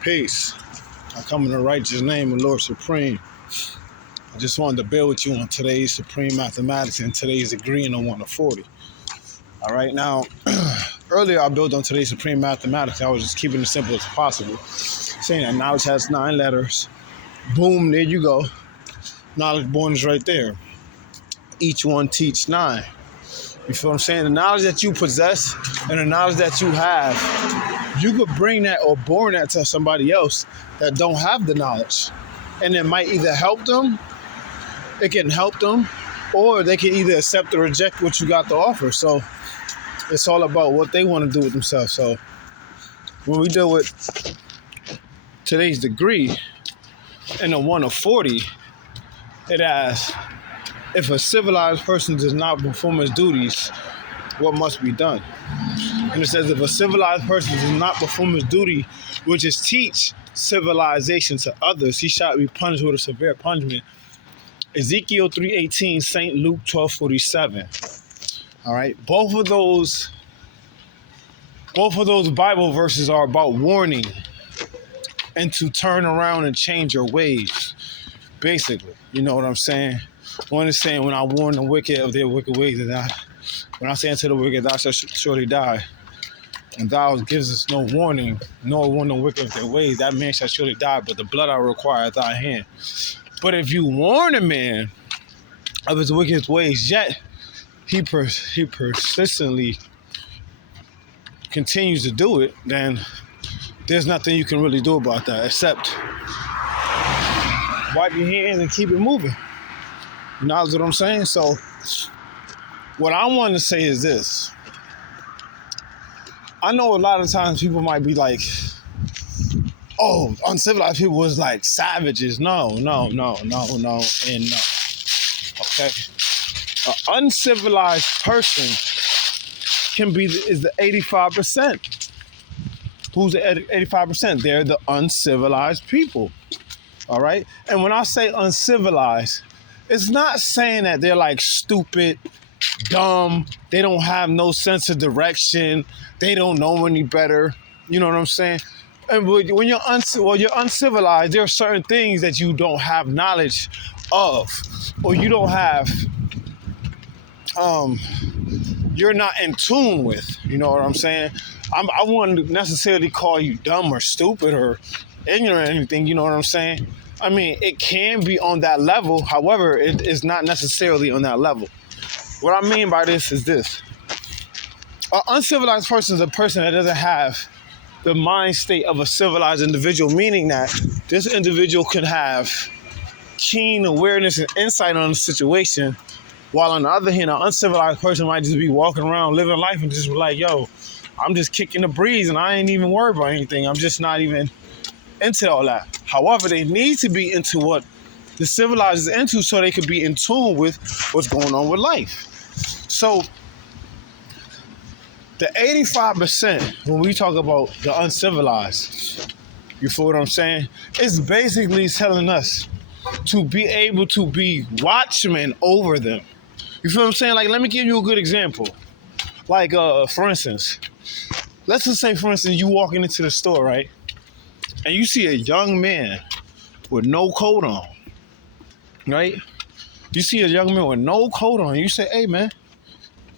Peace. I come in the righteous name of Lord Supreme. I just wanted to build with you on today's Supreme Mathematics and today's agreeing on 1 to 40. All right, now, earlier I built on today's Supreme Mathematics. I was just keeping it as simple as possible. Saying that knowledge has 9 letters. Boom, there you go. Knowledge born is right there. Each one teach 9. You feel what I'm saying? The knowledge that you possess and the knowledge that you have, you could bring that or born that to somebody else that don't have the knowledge. And it might either help them, it can help them, or they can either accept or reject what you got to offer. So it's all about what they want to do with themselves. So when we deal with today's degree in a 1 to 40, it asks, if a civilized person does not perform his duties, what must be done? And it says, if a civilized person does not perform his duty, which is teach civilization to others, he shall be punished with a severe punishment. Ezekiel 3:18, St. Luke 12:47. All right, both of those Bible verses are about warning and to turn around and change your ways. Basically, you know what I'm saying? One is saying, when I warn the wicked of their wicked ways, when I say unto the wicked, thou shalt surely die, and thou gives us no warning, nor warn the wicked of their ways, that man shall surely die, but the blood I require at thy hand. But if you warn a man of his wicked ways, yet he persistently continues to do it, then there's nothing you can really do about that except wipe your hands and keep it moving. You know what I'm saying? So what I want to say is this. I know a lot of times people might be like, oh, uncivilized people is like savages. No, and no. Okay? An uncivilized person is the 85%. Who's the 85%? They're the uncivilized people. All right? And when I say uncivilized, it's not saying that they're like stupid, dumb, they don't have no sense of direction, they don't know any better. You know what I'm saying? And when you're uncivilized, there are certain things that you don't have knowledge of, or you don't have, you're not in tune with. You know what I'm saying? I wouldn't necessarily call you dumb or stupid or ignorant or anything. You know what I'm saying? I mean, it can be on that level. However, it is not necessarily on that level. What I mean by this is this. An uncivilized person is a person that doesn't have the mind state of a civilized individual, meaning that this individual can have keen awareness and insight on the situation, while on the other hand, an uncivilized person might just be walking around living life and just be like, yo, I'm just kicking the breeze and I ain't even worried about anything. I'm just not even into all that. However, they need to be into what the civilized is into so they could be in tune with what's going on with life. So the 85%, when we talk about the uncivilized, you feel what I'm saying? It's basically telling us to be able to be watchmen over them. You feel what I'm saying? Like, let me give you a good example. Like, for instance, let's just say, for instance, you walking into the store, right? And you see a young man with no coat on, right? You see a young man with no coat on. You say, hey, man,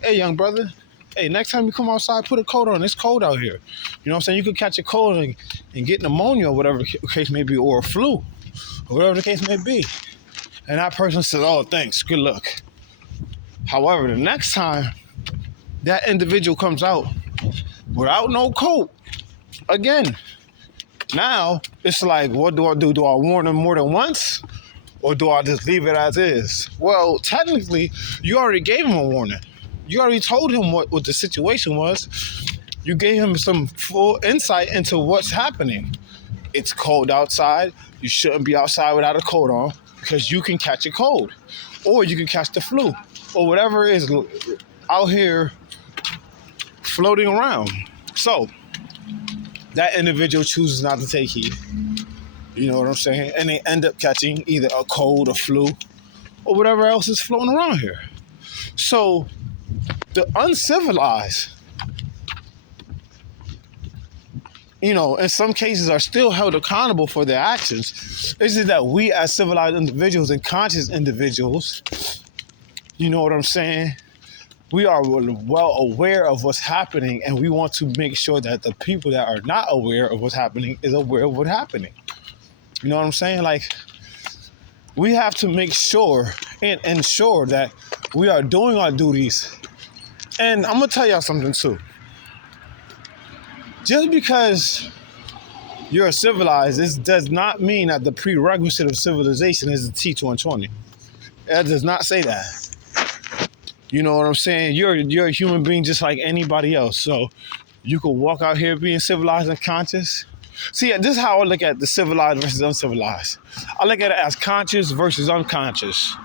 hey, young brother, hey, next time you come outside, put a coat on. It's cold out here. You know what I'm saying? You could catch a cold and get pneumonia or whatever the case may be, or a flu, or whatever the case may be. And that person says, oh, thanks, good luck. However, the next time that individual comes out without no coat, again, now, it's like, what do I do? Do I warn them more than once? Or do I just leave it as is? Well, technically, you already gave him a warning. You already told him what the situation was. You gave him some full insight into what's happening. It's cold outside. You shouldn't be outside without a coat on because you can catch a cold. Or you can catch the flu. Or whatever is out here floating around. So, that individual chooses not to take heed. You know what I'm saying? And they end up catching either a cold, a flu, or whatever else is floating around here. So the uncivilized in some cases are still held accountable for their actions. It's just that we as civilized individuals and conscious individuals, you know what I'm saying? We are well aware of what's happening, and we want to make sure that the people that are not aware of what's happening is aware of what's happening. You know what I'm saying? Like, we have to make sure and ensure that we are doing our duties. And I'm going to tell y'all something too. Just because you're civilized, this does not mean that the prerequisite of civilization is the T120. That does not say that. You know what I'm saying? You're a human being just like anybody else. So you can walk out here being civilized and conscious. See, this is how I look at the civilized versus uncivilized. I look at it as conscious versus unconscious.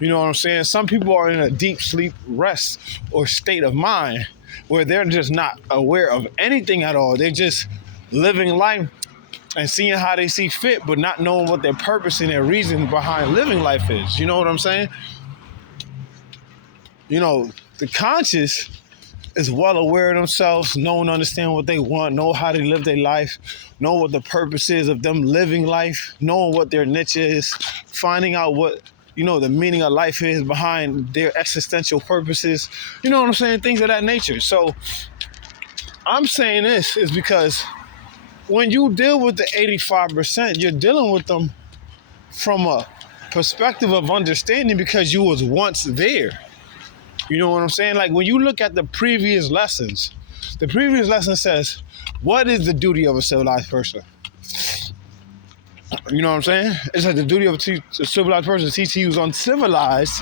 You know what I'm saying? Some people are in a deep sleep, rest, or state of mind where they're just not aware of anything at all. They're just living life and seeing how they see fit, but not knowing what their purpose and their reason behind living life is. You know what I'm saying? The conscious is well aware of themselves, know and understand what they want, know how they live their life, know what the purpose is of them living life, knowing what their niche is, finding out what, the meaning of life is behind their existential purposes. You know what I'm saying? Things of that nature. So I'm saying this is because when you deal with the 85%, you're dealing with them from a perspective of understanding because you was once there. You know what I'm saying? Like, when you look at the previous lesson says, what is the duty of a civilized person? You know what I'm saying? It's like the duty of a civilized person to teach you uncivilized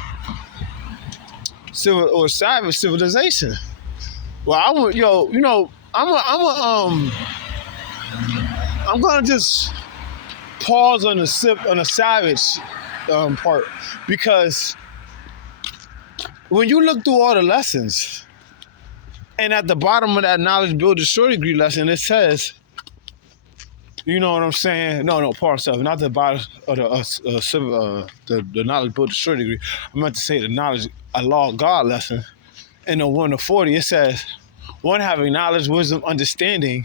civil or savage civilization. Well, I'm gonna just pause on the savage part, because when you look through all the lessons, and at the bottom of that knowledge build a short degree lesson, it says, you know what I'm saying? No, part stuff, not the bottom of the knowledge build a short degree. I meant to say the knowledge a law of God lesson. In the 1 to 40, it says, one having knowledge, wisdom, understanding,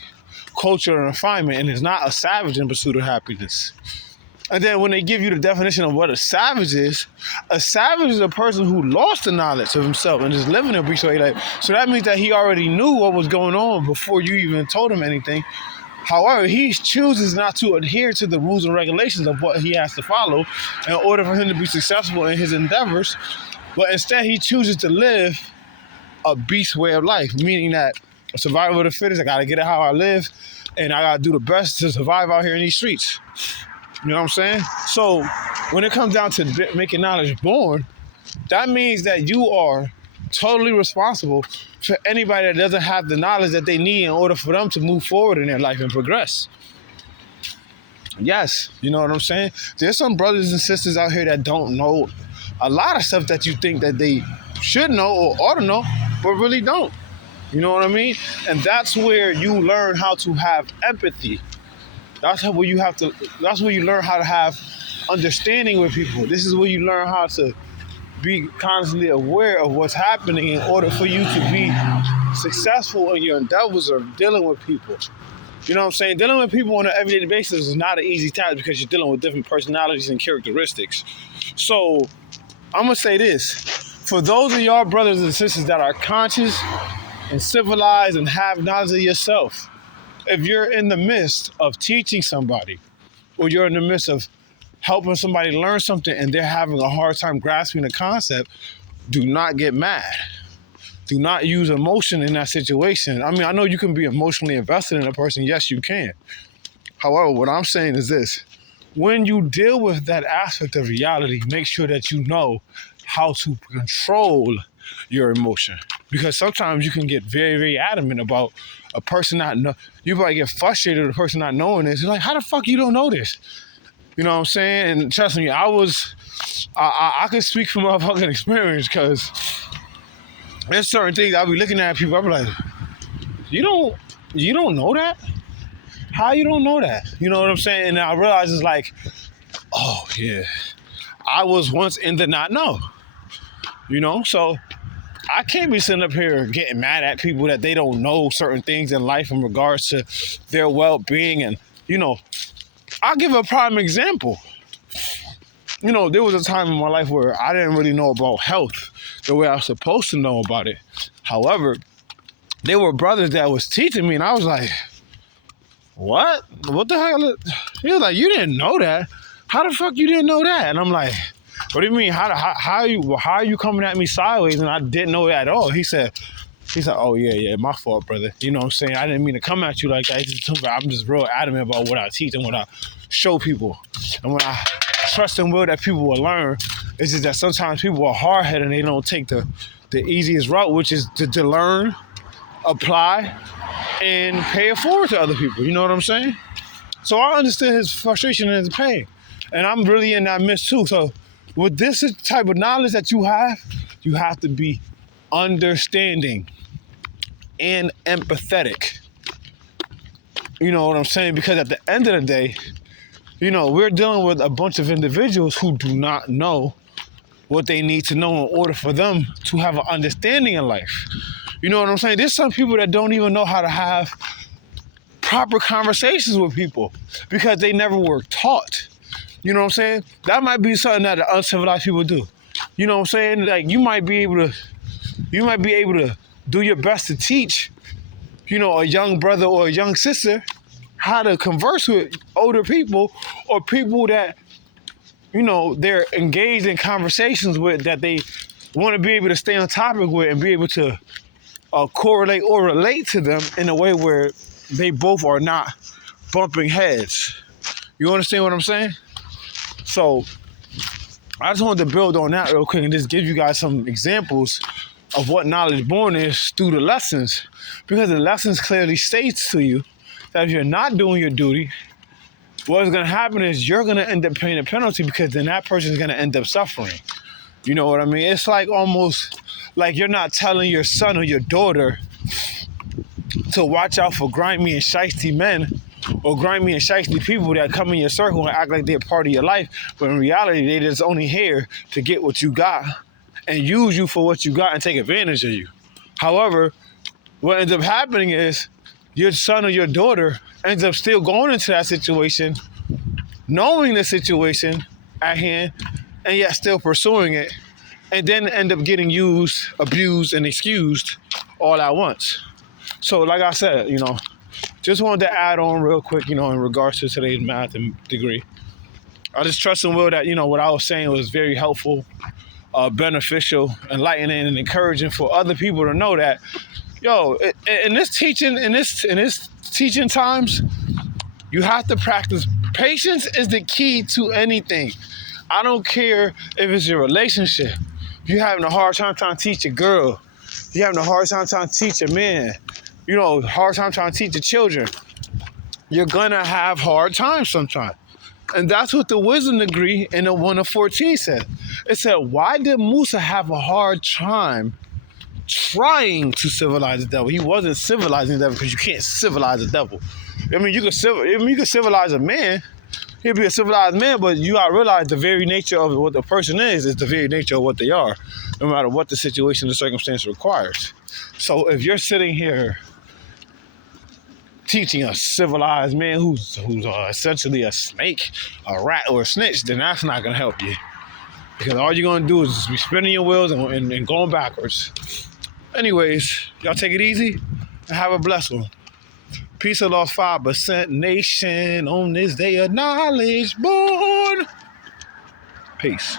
culture, and refinement, and is not a savage in pursuit of happiness. And then when they give you the definition of what a savage is a person who lost the knowledge of himself and is living a breach of life. So that means that he already knew what was going on before you even told him anything. However, he chooses not to adhere to the rules and regulations of what he has to follow in order for him to be successful in his endeavors. But instead, he chooses to live a beast way of life, meaning that survival of the fittest, I got to get it how I live, and I got to do the best to survive out here in these streets. You know what I'm saying? So when it comes down to making knowledge born, that means that you are totally responsible for anybody that doesn't have the knowledge that they need in order for them to move forward in their life and progress. Yes, you know what I'm saying? There's some brothers and sisters out here that don't know a lot of stuff that you think that they should know or ought to know, but really don't. You know what I mean? And that's where you learn how to have empathy. That's where you learn how to have understanding with people. This is where you learn how to be constantly aware of what's happening in order for you to be successful in your endeavors of dealing with people. You know what I'm saying? Dealing with people on an everyday basis is not an easy task because you're dealing with different personalities and characteristics. So I'm going to say this. For those of y'all brothers and sisters that are conscious and civilized and have knowledge of yourself, if you're in the midst of teaching somebody, or you're in the midst of helping somebody learn something and they're having a hard time grasping the concept, do not get mad. Do not use emotion in that situation. I mean, I know you can be emotionally invested in a person. Yes, you can. However, what I'm saying is this. When you deal with that aspect of reality, make sure that you know how to control your emotion. Because sometimes you can get very, very adamant about a person not know. You might get frustrated with a person not knowing this. You're like, how the fuck you don't know this? You know what I'm saying? And trust me, I can speak from my fucking experience, because there's certain things I'll be looking at people, I'll be like, you don't know that? How you don't know that? You know what I'm saying? And I realize it's like, oh yeah, I was once in the not know. You know, so I can't be sitting up here getting mad at people that they don't know certain things in life in regards to their well-being. And, I'll give a prime example. There was a time in my life where I didn't really know about health the way I was supposed to know about it. However, there were brothers that was teaching me, and I was like, what? What the hell? He was like, you didn't know that? How the fuck you didn't know that? And I'm like, what do you mean? How are you coming at me sideways? And I didn't know that at all. He said, oh, yeah, my fault, brother. You know what I'm saying? I didn't mean to come at you like that. I'm just real adamant about what I teach and what I show people. And what I trust and will that people will learn. It's just that sometimes people are hard-headed and they don't take the easiest route, which is to learn, apply, and pay it forward to other people. You know what I'm saying? So I understand his frustration and his pain. And I'm really in that midst too. So with this type of knowledge that you have to be understanding and empathetic. You know what I'm saying? Because at the end of the day, we're dealing with a bunch of individuals who do not know what they need to know in order for them to have an understanding in life. You know what I'm saying? There's some people that don't even know how to have proper conversations with people because they never were taught. You know what I'm saying? That might be something that the uncivilized people do. You know what I'm saying? Like you might be able to do your best to teach, a young brother or a young sister how to converse with older people or people that, they're engaged in conversations with that they want to be able to stay on topic with and be able to correlate or relate to them in a way where they both are not bumping heads. You understand what I'm saying? So I just wanted to build on that real quick and just give you guys some examples of what knowledge born is through the lessons, because the lessons clearly states to you that if you're not doing your duty, what's going to happen is you're going to end up paying a penalty, because then that person is going to end up suffering. You know what I mean? It's like almost like you're not telling your son or your daughter to watch out for grimy and shiesty men or grimy and shiesty people that come in your circle and act like they're part of your life, but in reality, they're just only here to get what you got and use you for what you got and take advantage of you. However, what ends up happening is your son or your daughter ends up still going into that situation, knowing the situation at hand, and yet still pursuing it, and then end up getting used, abused, and excused all at once. So like I said, just wanted to add on real quick, in regards to today's math and degree. I just trust and will that, what I was saying was very helpful, beneficial, enlightening, and encouraging for other people to know that, in this teaching times, you have to practice. Patience is the key to anything. I don't care if it's your relationship. If you're having a hard time trying to teach a girl, if you're having a hard time trying to teach a man, hard time trying to teach the children, you're gonna have hard times sometimes. And that's what the wisdom degree in the 1 of 14 said. It said, why did Musa have a hard time trying to civilize the devil? He wasn't civilizing the devil, because you can't civilize the devil. You can civilize a man. He'll be a civilized man, but you gotta realize the very nature of what the person is the very nature of what they are, no matter what the situation, the circumstance requires. So if you're sitting here teaching a civilized man who's essentially a snake, a rat, or a snitch, then that's not gonna help you, because all you're gonna do is just be spinning your wheels and going backwards. Anyways, y'all take it easy and have a blessed one. Peace of Lost 5% Nation on this day of knowledge born. Peace.